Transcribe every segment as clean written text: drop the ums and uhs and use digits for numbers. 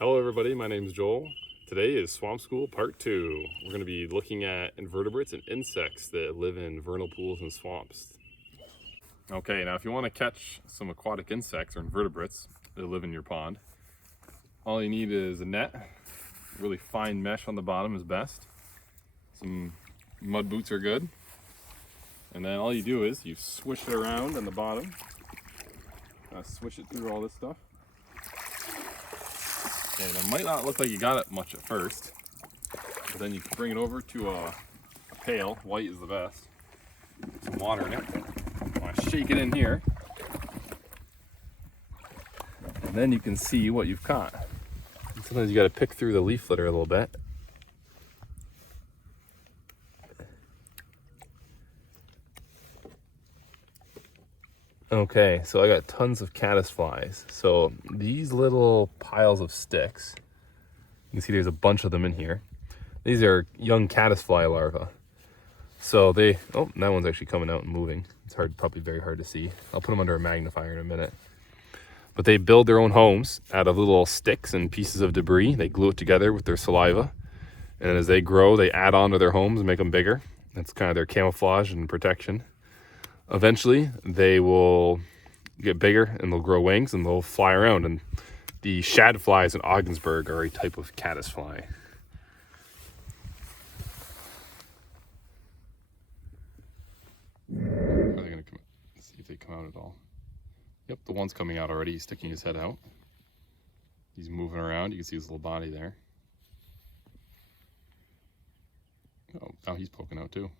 Hello everybody, my name is Joel. Today is Swamp School Part 2. We're going to be looking at invertebrates and insects that live in vernal pools and swamps. Okay, now if you want to catch some aquatic insects or invertebrates that live in your pond, all you need is a net. Really fine mesh on the bottom is best. Some mud boots are good. And then all you do is you swish it around on the bottom. Swish it through all this stuff. And it might not look like you got it much at first, but then you can bring it over to a pail. White is the best. Put some water in it. I want to shake it in here. And then you can see what you've caught. And sometimes you got to pick through the leaf litter a little bit. Okay, so I got tons of caddisflies. So these little piles of sticks, you can see there's a bunch of them in here. These are young caddisfly larvae. So they, oh, that one's actually coming out and moving. It's probably very hard to see. I'll put them under a magnifier in a minute. But they build their own homes out of little sticks and pieces of debris. They glue it together with their saliva. And as they grow, they add on to their homes and make them bigger. That's kind of their camouflage and protection. Eventually, they will get bigger and they'll grow wings and they'll fly around. And the shadflies in Ogdensburg are a type of caddisfly. Are they going to come? Let's see if they come out at all. Yep, the one's coming out already. He's sticking his head out. He's moving around. You can see his little body there. Oh, now he's poking out too.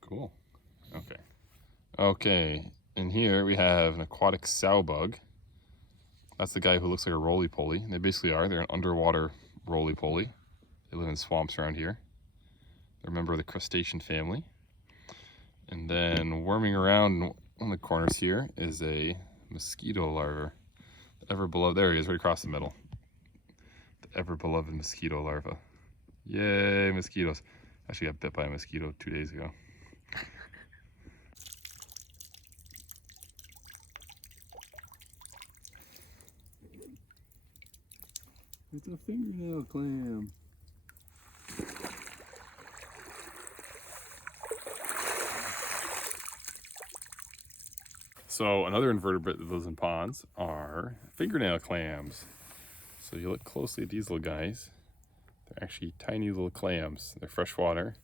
Cool. Okay, and here we have an aquatic sow bug. That's the guy who looks like a roly-poly. They basically are. They're an underwater roly-poly. They live in swamps around here. They're a member of the crustacean family. And then worming around on the corners here is a mosquito larva. The ever-beloved, there he is, right across the middle. The ever-beloved mosquito larva. Yay, mosquitoes. Actually got bit by a mosquito 2 days ago. It's a fingernail clam. So another invertebrate that lives in ponds are fingernail clams. So you look closely at these little guys. They're actually tiny little clams. They're freshwater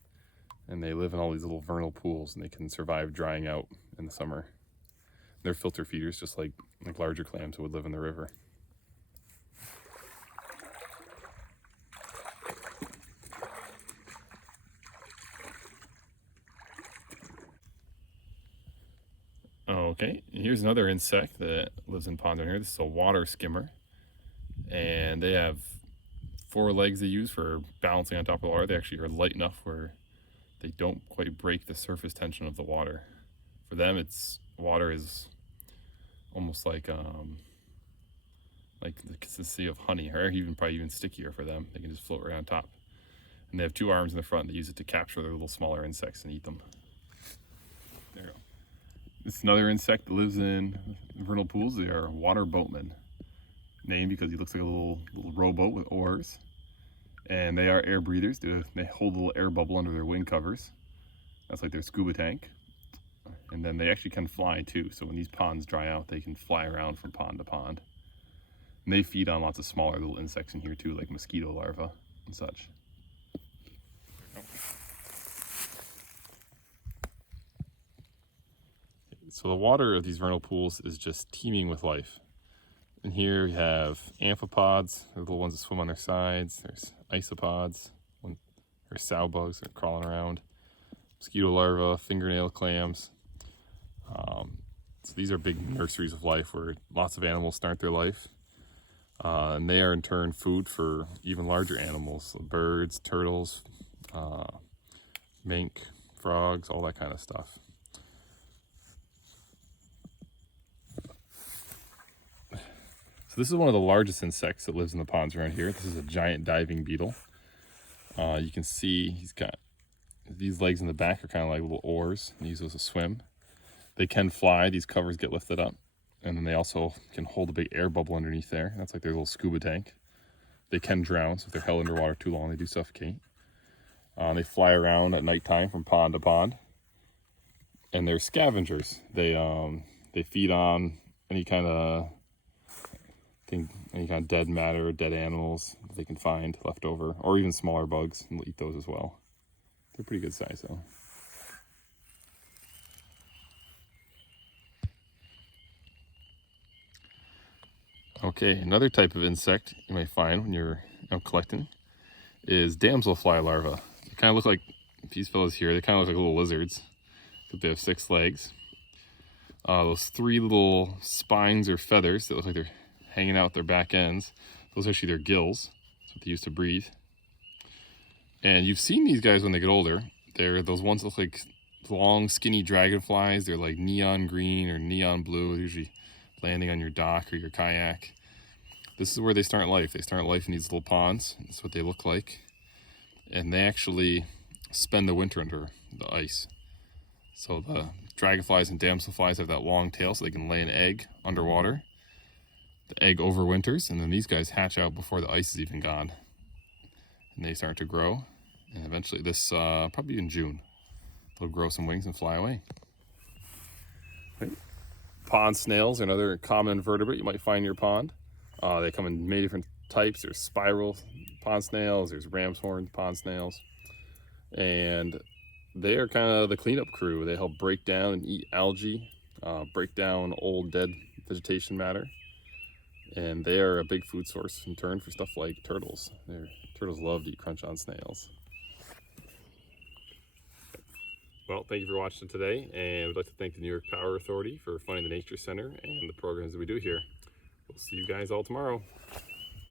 and they live in all these little vernal pools and they can survive drying out in the summer. They're filter feeders just like larger clams would live in the river. Okay, here's another insect that lives in ponds down here. This is a water skimmer. And they have 4 legs they use for balancing on top of the water. They actually are light enough where they don't quite break the surface tension of the water. For them, water is almost like the consistency of honey, or probably even stickier for them. They can just float right on top. And they have 2 arms in the front. They use it to capture their little smaller insects and eat them. There you go. This is another insect that lives in vernal pools. They are water boatmen. Named because he looks like a little rowboat with oars. And they are air breathers. They hold a little air bubble under their wing covers. That's like their scuba tank. And then they actually can fly too. So when these ponds dry out, they can fly around from pond to pond. And they feed on lots of smaller little insects in here too, like mosquito larvae and such. So the water of these vernal pools is just teeming with life. And here we have amphipods, they're the little ones that swim on their sides. There's isopods, there's sow bugs that are crawling around, mosquito larvae, fingernail clams. So these are big nurseries of life where lots of animals start their life. And they are in turn food for even larger animals, so birds, turtles, mink, frogs, all that kind of stuff. So this is one of the largest insects that lives in the ponds around here. This is a giant diving beetle. You can see he's got these legs in the back are kind of like little oars. And he uses those to swim. They can fly. These covers get lifted up And then they also can hold a big air bubble underneath there. That's like their little scuba tank. They can drown, so if they're held underwater too long, they do suffocate. They fly around at nighttime from pond to pond. And they're scavengers. They feed on any kind of dead matter, dead animals that they can find left over, or even smaller bugs, and they'll eat those as well. They're pretty good size though. Okay, another type of insect you might find when you're out collecting is damselfly larvae. They kind of look like these fellows here. They kind of look like little lizards, but they have 6 legs. Those 3 little spines or feathers that look like they're hanging out their back ends, those are actually their gills. That's what they use to breathe. And you've seen these guys when they get older. They're those ones that look like long, skinny dragonflies. They're like neon green or neon blue, usually landing on your dock or your kayak. This is where they start life. They start life in these little ponds. That's what they look like. And they actually spend the winter under the ice. So the dragonflies and damselflies have that long tail so they can lay an egg underwater. The egg overwinters, and then these guys hatch out before the ice is even gone. And they start to grow. And eventually probably in June, they'll grow some wings and fly away. Right. Pond snails are another common invertebrate you might find in your pond. They come in many different types. There's spiral pond snails, there's ram's horn pond snails. And they are kind of the cleanup crew. They help break down and eat algae, break down old dead vegetation matter. And they are a big food source in turn for stuff like turtles. Turtles love to eat crunch-on snails. Well, thank you for watching today, and we'd like to thank the New York Power Authority for funding the Nature Center and the programs that we do here. We'll see you guys all tomorrow.